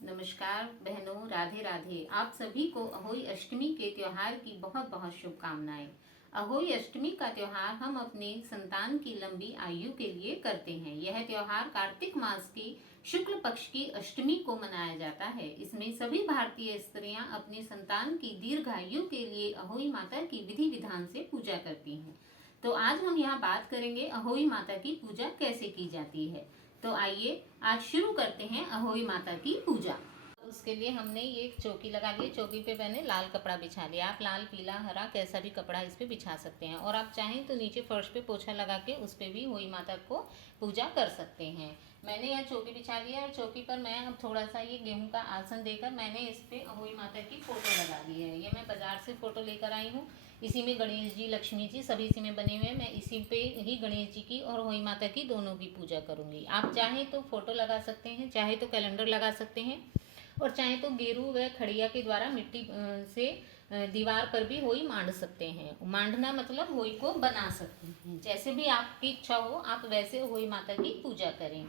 नमस्कार बहनों, राधे राधे। आप सभी को अहोई अष्टमी के त्योहार की बहुत बहुत शुभकामनाएं। अहोई अष्टमी का त्योहार हम अपने संतान की लंबी आयु के लिए करते हैं। यह त्योहार कार्तिक मास की शुक्ल पक्ष की अष्टमी को मनाया जाता है। इसमें सभी भारतीय स्त्रियां अपनी संतान की दीर्घायु के लिए अहोई माता की विधि विधान से पूजा करती हैं। तो आज हम यहाँ बात करेंगे अहोई माता की पूजा कैसे की जाती है। तो आइए आज शुरू करते हैं अहोई माता की पूजा। उसके लिए हमने ये एक चौकी लगा ली। चौकी पे मैंने लाल कपड़ा बिछा लिया। आप लाल, पीला, हरा कैसा भी कपड़ा इस पे बिछा सकते हैं और आप चाहें तो नीचे फर्श पे पोछा लगा के उस पे भी होई माता को पूजा कर सकते हैं। मैंने यहाँ चौकी बिछा लिया और चौकी पर मैं अब थोड़ा सा ये गेहूं का आसन देकर मैंने इस पे अहोई माता की फोटो लगा दी है। ये मैं बाजार से फोटो लेकर आई हूँ। इसी में गणेश जी, लक्ष्मी जी सभी इसी में बने हुए हैं। मैं इसी पे ही गणेश जी की और होई माता की दोनों की पूजा करूंगी। आप चाहें तो फोटो लगा सकते हैं, चाहे तो कैलेंडर लगा सकते हैं और चाहे तो गेरू व खड़िया के द्वारा मिट्टी से दीवार पर भी होई मांड सकते हैं। मांडना मतलब होई को बना सकते हैं। जैसे भी आपकी इच्छा हो आप वैसे होई माता की पूजा करें।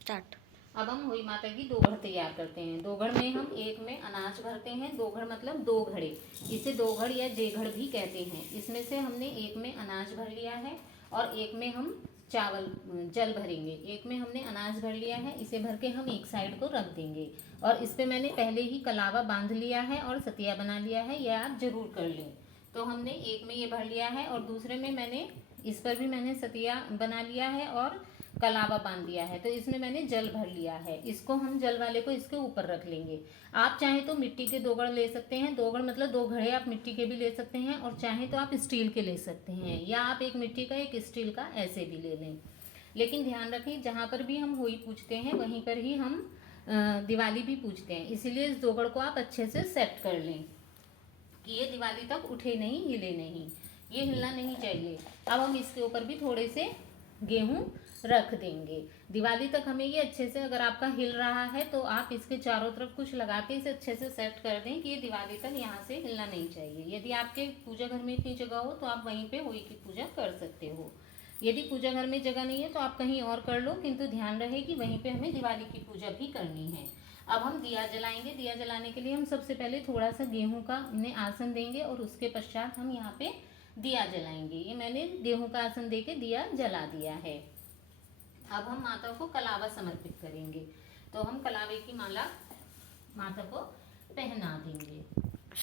स्टार्ट। अब हम होई माता की दो घड़ तैयार करते हैं। दो घड़ में हम एक में अनाज भरते हैं। दो घड़ मतलब दो घड़े, इसे दो घड़ या जेघड़ भी कहते हैं। इसमें से हमने एक में अनाज भर लिया है और एक में हम चावल जल भरेंगे। एक में हमने अनाज भर लिया है, इसे भर के हम एक साइड को रख देंगे और इस पे मैंने पहले ही कलावा बांध लिया है और सतिया बना लिया है। यह आप जरूर कर लें। तो हमने एक में ये भर लिया है और दूसरे में मैंने इस पर भी मैंने सतिया बना लिया है और कलावा बांध दिया है। तो इसमें मैंने जल भर लिया है। इसको हम जल वाले को इसके ऊपर रख लेंगे। आप चाहें तो मिट्टी के दो घड़ ले सकते हैं। दो घड़ मतलब दो घड़े आप मिट्टी के भी ले सकते हैं और चाहें तो आप स्टील के ले सकते हैं या आप एक मिट्टी का एक स्टील का ऐसे भी ले लें। लेकिन ध्यान रखें, जहाँ पर भी हम होई पूजते हैं वहीं पर ही हम दिवाली भी पूजते हैं। इसीलिए इस दो घड़ को आप अच्छे से सेट कर लें कि ये दिवाली तक उठे नहीं, हिले नहीं, ये हिलना नहीं चाहिए। अब हम इसके ऊपर भी थोड़े से गेहूं रख देंगे। दिवाली तक हमें ये अच्छे से, अगर आपका हिल रहा है तो आप इसके चारों तरफ कुछ लगा के इसे अच्छे से सेट कर दें कि ये दिवाली तक यहाँ से हिलना नहीं चाहिए। यदि आपके पूजा घर में इतनी जगह हो तो आप वहीं पे होई की पूजा कर सकते हो। यदि पूजा घर में जगह नहीं है तो आप कहीं और कर लो, किंतु ध्यान रहे कि वहीं पे हमें दिवाली की पूजा भी करनी है। अब हम दिया जलाएंगे। दिया जलाने के लिए हम सबसे पहले थोड़ा सा गेहूं का इन्हें आसन देंगे और उसके पश्चात हम यहाँ पे दिया जलाएंगे। ये मैंने गेहूं का आसन दे के दिया जला दिया है। अब हम माता को कलावा समर्पित करेंगे। तो हम कलावे की माला माता को पहना देंगे।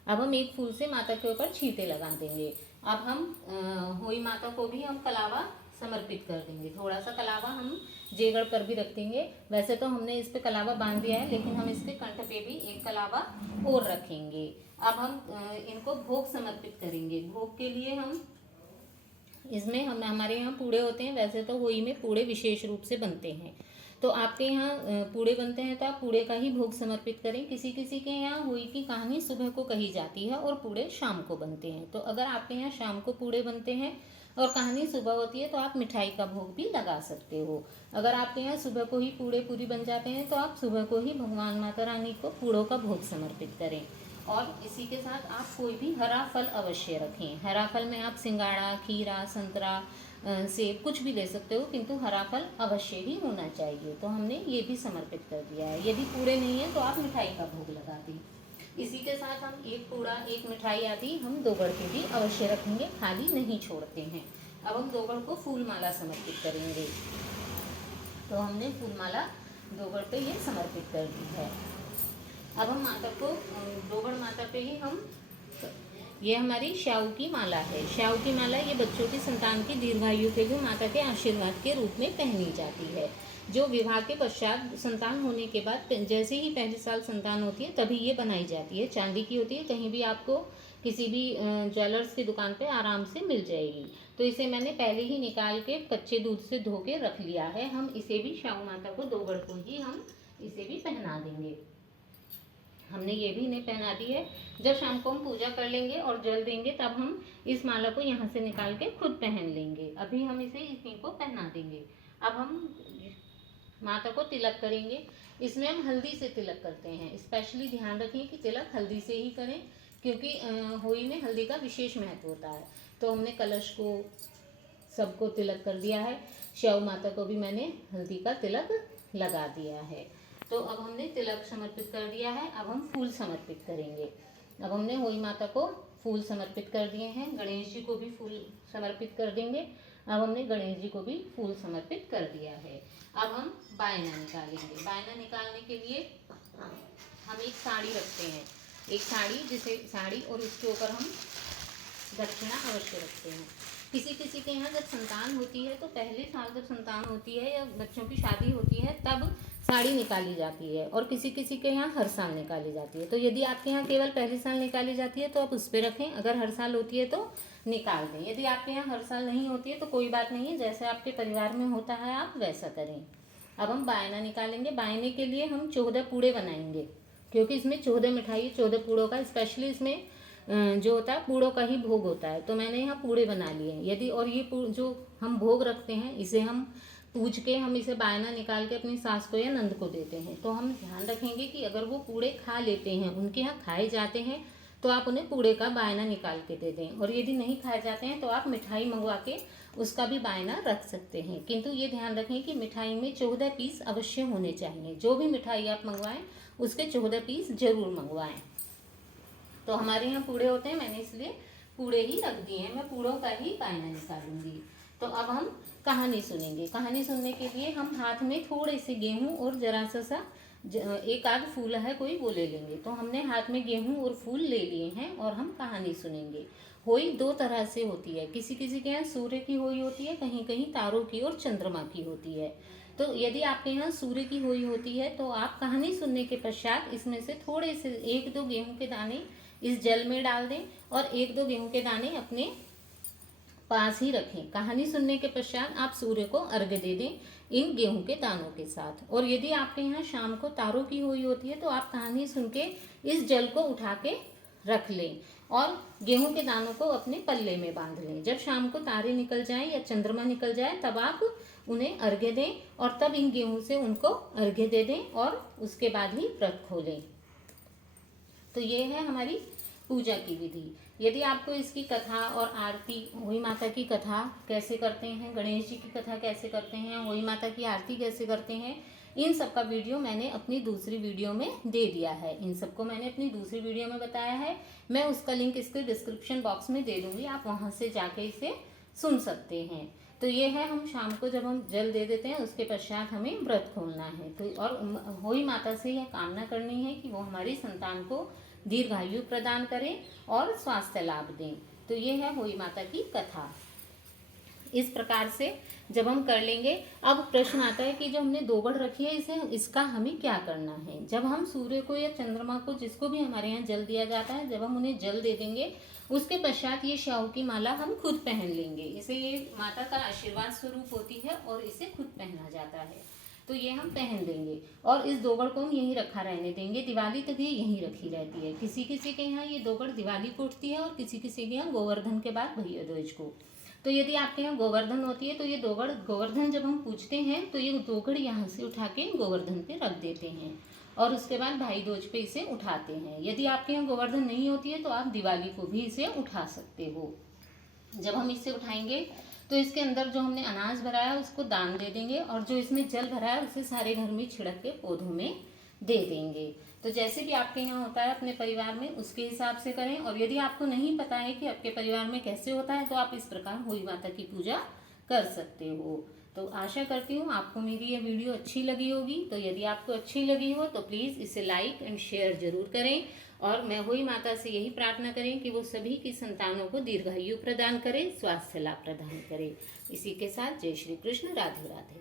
अब हम एक फूल से माता के ऊपर छींटे लगा देंगे। अब हम होई माता को भी हम कलावा समर्पित कर देंगे। थोड़ा सा कलावा हम जेगड़ पर भी रख देंगे। वैसे तो हमने इस पे कलावा बांध दिया है, लेकिन हम इसके कंठ पे भी एक कलावा और रखेंगे। अब हम इनको भोग समर्पित करेंगे। भोग के लिए हम इसमें हम हमारे यहाँ पूड़े होते हैं। वैसे तो होई में पूड़े विशेष रूप से बनते हैं, तो आपके यहाँ पूड़े बनते हैं तो आप पूड़े का ही भोग समर्पित करें। किसी किसी के यहाँ होई की कहानी सुबह को कही जाती है और पूड़े शाम को बनते हैं। तो अगर आपके यहाँ शाम को पूड़े बनते हैं और कहानी सुबह होती है तो आप मिठाई का भोग भी लगा सकते हो। अगर आपके यहाँ सुबह को ही पूड़े पूरी बन जाते हैं तो आप सुबह को ही भगवान माता रानी को पूड़ों का भोग समर्पित करें। और इसी के साथ आप कोई भी हरा फल अवश्य रखें। हरा फल में आप सिंगाड़ा, खीरा, संतरा, सेब कुछ भी ले सकते हो, किंतु हरा फल अवश्य ही होना चाहिए। तो हमने ये भी समर्पित कर दिया है। यदि पूरे नहीं है तो आप मिठाई का भोग लगा दें। इसी के साथ हम एक पूड़ा, एक मिठाई आदि हम दोगड़ के भी अवश्य रखेंगे, खाली नहीं छोड़ते हैं। अब हम दोगड़ को फूल माला समर्पित करेंगे। तो हमने फूल माला दोगड़ पे ये समर्पित कर दी है। अब हम माता को दोगड़ माता पे ही हम, ये हमारी श्याऊ की माला है। श्याऊ की माला ये बच्चों की संतान की दीर्घायु के लिए माता के आशीर्वाद के रूप में पहनी जाती है। जो विवाह के पश्चात संतान होने के बाद जैसे ही पहले साल संतान होती है तभी ये बनाई जाती है। चांदी की होती है, कहीं भी आपको किसी भी ज्वेलर्स की दुकान पे आराम से मिल जाएगी। तो इसे मैंने पहले ही निकाल के कच्चे दूध से धो के रख लिया है। हम इसे भी श्याऊ माता को दोगड़ को ही हम इसे भी पहना देंगे। हमने ये भी इन्हें पहना दी है। जब शाम को हम पूजा कर लेंगे और जल देंगे तब हम इस माला को यहाँ से निकाल के खुद पहन लेंगे। अभी हम इसे इसी को पहना देंगे। अब हम माता को तिलक करेंगे। इसमें हम हल्दी से तिलक करते हैं। स्पेशली ध्यान रखिए कि तिलक हल्दी से ही करें, क्योंकि होली में हल्दी का विशेष महत्व होता है। तो हमने कलश को सबको तिलक कर दिया है। श्याऊ माता को भी मैंने हल्दी का तिलक लगा दिया है। तो अब हमने तिलक समर्पित कर दिया है, अब हम फूल समर्पित करेंगे। अब हमने होई माता को फूल समर्पित कर दिए हैं, गणेश जी को भी फूल समर्पित कर देंगे। अब हमने गणेश जी को भी फूल समर्पित कर दिया है। अब हम बायना निकालेंगे। बायना निकालने के लिए हम एक साड़ी रखते हैं, एक साड़ी, जिसे साड़ी और उसके ऊपर हम दक्षिणा अवश्य रखते हैं। किसी किसी के यहाँ जब संतान होती है तो पहले साल जब संतान होती है या बच्चों की शादी होती है तब साड़ी निकाली जाती है, और किसी किसी के यहाँ हर साल निकाली जाती है। तो यदि आपके यहाँ केवल पहले साल निकाली जाती है तो आप उस पर रखें, अगर हर साल होती है तो निकाल दें। यदि आपके यहाँ हर साल नहीं होती है तो कोई बात नहीं है, जैसे आपके परिवार में होता है आप वैसा करें। अब हम बायना निकालेंगे। बायने के लिए हम 14 पूड़े बनाएंगे, क्योंकि इसमें 14 मिठाई, 14 पूड़ों का, स्पेशली इसमें जो होता है पूड़ों का ही भोग होता है। तो मैंने यहाँ पूड़े बना लिए हैं। यदि और ये जो हम भोग रखते हैं इसे हम पूज के हम इसे बायना निकाल के अपनी सास को या नंद को देते हैं। तो हम ध्यान रखेंगे कि अगर वो पूड़े खा लेते हैं, उनके यहाँ खाए जाते हैं, तो आप उन्हें पूड़े का बायना निकाल के दे दें। और यदि नहीं खाए जाते हैं तो आप मिठाई मंगवा के उसका भी बायना रख सकते हैं। किंतु ये ध्यान रखें कि मिठाई में 14 पीस अवश्य होने चाहिए। जो भी मिठाई आप मंगवाएं उसके 14 पीस जरूर मंगवाएं। तो हमारे यहाँ पूड़े होते हैं, मैंने इसलिए पूड़े ही रख दिए हैं। मैं पूड़ों का ही बायना निकालूंगी। तो अब हम कहानी सुनेंगे। कहानी सुनने के लिए हम हाथ में थोड़े से गेहूं और जरा सा एक आध फूल है कोई, वो ले लेंगे। तो हमने हाथ में गेहूं और फूल ले लिए हैं और हम कहानी सुनेंगे। होई 2 तरह से होती है, किसी किसी के यहाँ सूर्य की होई होती है, कहीं कहीं तारों की और चंद्रमा की होती है। तो यदि आपके यहाँ सूर्य की होई होती है तो आप कहानी सुनने के पश्चात इसमें से थोड़े से 1-2 गेहूं के दाने इस जल में डाल दें और 1-2 गेहूं के दाने अपने पास ही रखें। कहानी सुनने के पश्चात आप सूर्य को अर्घ्य दे दें इन गेहूं के दानों के साथ। और यदि आपके यहाँ शाम को तारों की हुई होती है तो आप कहानी सुन के इस जल को उठा के रख लें और गेहूं के दानों को अपने पल्ले में बांध लें। जब शाम को तारे निकल जाएं या चंद्रमा निकल जाए तब आप उन्हें अर्घ्य दें और तब इन गेहूं से उनको अर्घ्य दे दें और उसके बाद ही व्रत खोलें। तो ये है हमारी पूजा की विधि। यदि आपको इसकी कथा और आरती, होई माता की कथा कैसे करते हैं, गणेश जी की कथा कैसे करते हैं, होई माता की आरती कैसे करते हैं, इन सब का वीडियो मैंने अपनी दूसरी वीडियो में दे दिया है। इन सबको मैंने अपनी दूसरी वीडियो में बताया है। मैं उसका लिंक इसके डिस्क्रिप्शन बॉक्स में दे दूंगी, आप वहां से जाके इसे सुन सकते हैं। तो ये है, हम शाम को जब हम जल दे देते हैं उसके पश्चात हमें व्रत खोलना है। तो और होई माता से यह कामना करनी है कि वो हमारी संतान को दीर्घायु प्रदान करें और स्वास्थ्य लाभ दें। तो ये है होई माता की कथा। इस प्रकार से जब हम कर लेंगे, अब प्रश्न आता है कि जो हमने दोगड़ रखी है इसका हमें क्या करना है। जब हम सूर्य को या चंद्रमा को, जिसको भी हमारे यहाँ जल दिया जाता है, जब हम उन्हें जल दे देंगे उसके पश्चात ये श्याऊ की माला हम खुद पहन लेंगे। इसे, ये माता का आशीर्वाद स्वरूप होती है और इसे खुद पहना जाता है। तो ये हम पहन देंगे और इस दोगड़ को हम यहीं रखा रहने देंगे। दिवाली तक ये यहीं रखी रहती है। किसी किसी के यहाँ ये दोगड़ दिवाली को उठती है और किसी किसी के यहाँ गोवर्धन के बाद भैया दूज को। तो यदि आपके यहाँ गोवर्धन होती है तो ये दोगड़, गोवर्धन जब हम पूजते हैं तो ये दोगड़ यहाँ से उठा के गोवर्धन पे रख देते हैं और उसके बाद भाई दूज पे इसे उठाते हैं। यदि आपके यहाँ गोवर्धन नहीं होती है तो आप दिवाली को भी इसे उठा सकते हो। जब हम इसे उठाएंगे तो इसके अंदर जो हमने अनाज भरा है उसको दान दे देंगे और जो इसमें जल भरा है उसे सारे घर में छिड़क के पौधों में दे देंगे। तो जैसे भी आपके यहाँ होता है अपने परिवार में उसके हिसाब से करें। और यदि आपको नहीं पता है कि आपके परिवार में कैसे होता है तो आप इस प्रकार होई माता की पूजा कर सकते हो। तो आशा करती हूँ आपको मेरी ये वीडियो अच्छी लगी होगी। तो यदि आपको अच्छी लगी हो तो प्लीज़ इसे लाइक एंड शेयर जरूर करें और मैं होई माता से यही प्रार्थना करें कि वो सभी की संतानों को दीर्घायु प्रदान करे, स्वास्थ्य लाभ प्रदान करे। इसी के साथ जय श्री कृष्ण, राधे राधे।